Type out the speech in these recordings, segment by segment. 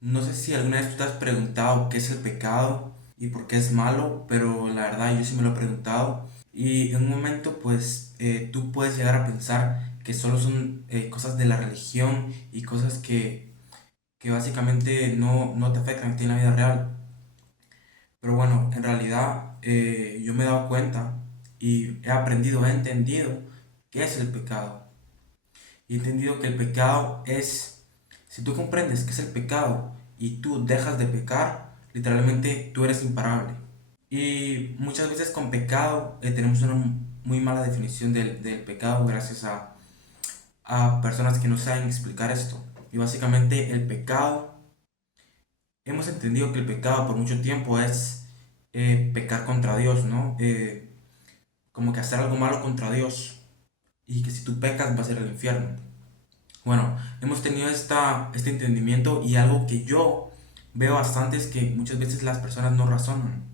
No sé si alguna vez tú te has preguntado qué es el pecado y por qué es malo, pero la verdad yo sí me lo he preguntado. Y en un momento pues tú puedes llegar a pensar que solo son cosas de la religión y cosas que básicamente no te afectan a ti en la vida real. Pero bueno, en realidad yo me he dado cuenta y he aprendido, he entendido qué es el pecado. Y he entendido que el pecado es, si tú comprendes qué es el pecado y tú dejas de pecar, literalmente tú eres imparable. Y muchas veces con pecado tenemos una muy mala definición del pecado gracias a personas que no saben explicar esto. Y básicamente el pecado, hemos entendido que el pecado por mucho tiempo es pecar contra Dios, ¿no? Como que hacer algo malo contra Dios y que si tú pecas vas a ir al infierno. Bueno, hemos tenido este entendimiento y algo que yo veo bastante es que muchas veces las personas no razonan.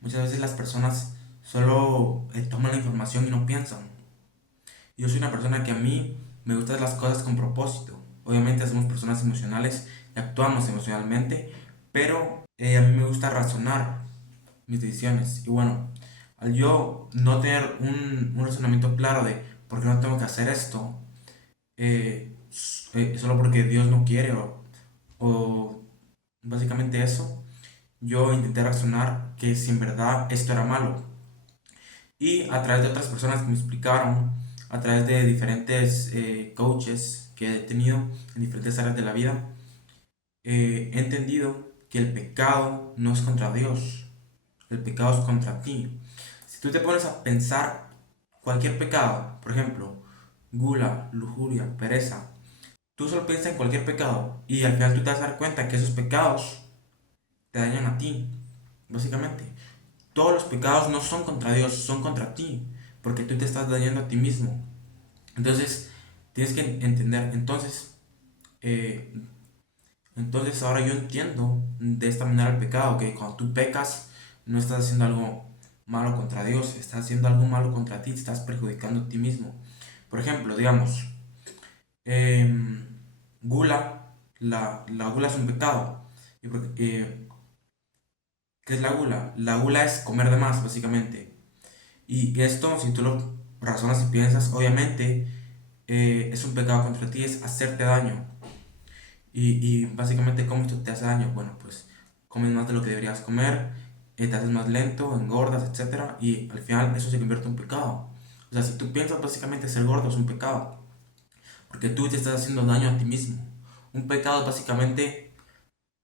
Muchas veces las personas solo toman la información y no piensan. Yo soy una persona que a mí me gustan las cosas con propósito. Obviamente somos personas emocionales y actuamos emocionalmente, pero a mí me gusta razonar mis decisiones. Y bueno, al yo no tener un razonamiento claro de por qué no tengo que hacer esto, solo porque Dios no quiere o básicamente eso, yo intenté razonar que si en verdad esto era malo. Y a través de otras personas que me explicaron, a través de diferentes coaches que he tenido en diferentes áreas de la vida, he entendido que el pecado no es contra Dios, el pecado es contra ti. Si tú te pones a pensar cualquier pecado, por ejemplo, gula, lujuria, pereza, tú solo piensas en cualquier pecado y al final tú te vas a dar cuenta que esos pecados te dañan a ti, básicamente. Todos los pecados no son contra Dios, son contra ti, porque tú te estás dañando a ti mismo. Entonces, tienes que entender. Eh, entonces ahora yo entiendo de esta manera el pecado, que cuando tú pecas, no estás haciendo algo malo contra Dios, estás haciendo algo malo contra ti, te estás perjudicando a ti mismo. Por ejemplo, digamos, em, gula, la gula es un pecado. ¿Qué es la gula? La gula es comer de más, básicamente. Y esto, si tú lo razonas y piensas, obviamente es un pecado contra ti, es hacerte daño. Y básicamente, ¿cómo esto te hace daño? Bueno, pues comes más de lo que deberías comer, te haces más lento, engordas, etcétera. Y al final eso se convierte en un pecado. O sea, si tú piensas básicamente ser gordo es un pecado, porque tú te estás haciendo daño a ti mismo. Un pecado básicamente,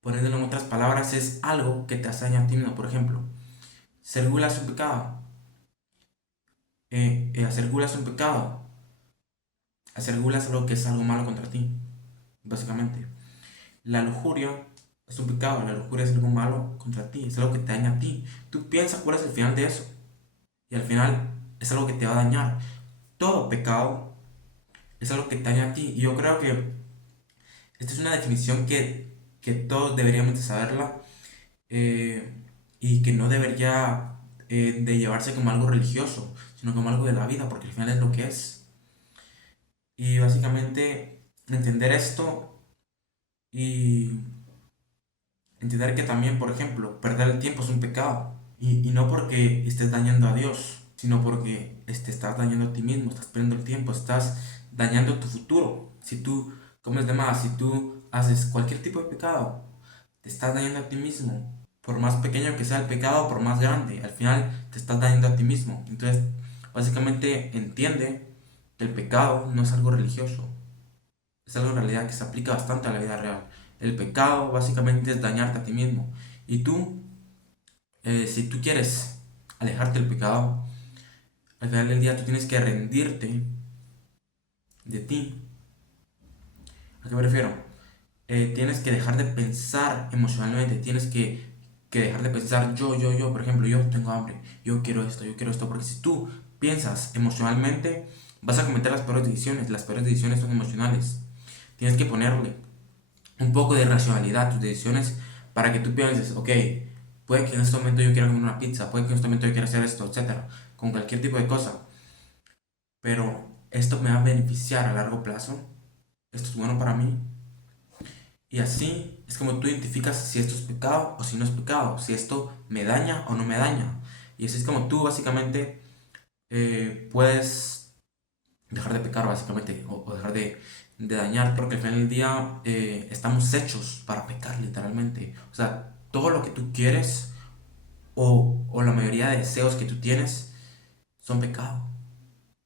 poniéndolo en otras palabras, es algo que te hace daño a ti mismo. Por ejemplo, ser gula es un pecado. Hacer gula es un pecado. Hacer gula es algo que es algo malo contra ti, básicamente. La lujuria es un pecado, la lujuria es algo malo contra ti, es algo que te daña a ti. Tú piensas cuál es el final de eso y al final es algo que te va a dañar. Todo pecado es algo que te daña a ti y yo creo que esta es una definición que todos deberíamos de saberla eh, y que no debería de llevarse como algo religioso, sino como algo de la vida, porque al final es lo que es. Y básicamente entender esto y entender que también, por ejemplo, perder el tiempo es un pecado. Y no porque estés dañando a Dios, sino porque estás dañando a ti mismo, estás perdiendo el tiempo, estás dañando tu futuro. Si tú comes de más, si tú haces cualquier tipo de pecado, te estás dañando a ti mismo. Por más pequeño que sea el pecado, por más grande, al final te estás dañando a ti mismo. Entonces, básicamente entiende que el pecado no es algo religioso, es algo en realidad que se aplica bastante a la vida real. El pecado básicamente es dañarte a ti mismo. Y tú, si tú quieres alejarte del pecado, al final del día tú tienes que rendirte de ti. ¿A qué me refiero? Tienes que dejar de pensar emocionalmente, tienes que dejar de pensar yo, por ejemplo, yo tengo hambre, yo quiero esto, porque si tú piensas emocionalmente, vas a cometer las peores decisiones son emocionales. Tienes que ponerle un poco de racionalidad a tus decisiones para que tú pienses, ok, puede que en este momento yo quiera comer una pizza, puede que en este momento yo quiera hacer esto, etcétera, con cualquier tipo de cosa, pero esto me va a beneficiar a largo plazo, esto es bueno para mí, y así es como tú identificas si esto es pecado o si no es pecado, si esto me daña o no me daña. Y así es como tú básicamente puedes dejar de pecar básicamente o dejar de dañar, porque al final del día estamos hechos para pecar literalmente. O sea, todo lo que tú quieres o la mayoría de deseos que tú tienes son pecado,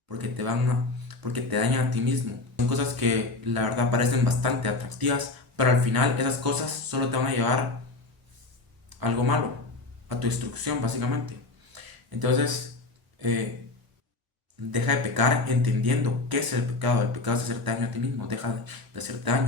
porque te dañan a ti mismo. Son cosas que la verdad parecen bastante atractivas, pero al final esas cosas solo te van a llevar a algo malo, a tu destrucción básicamente. Entonces, deja de pecar entendiendo qué es el pecado. El pecado es hacerte daño a ti mismo, deja de hacerte daño.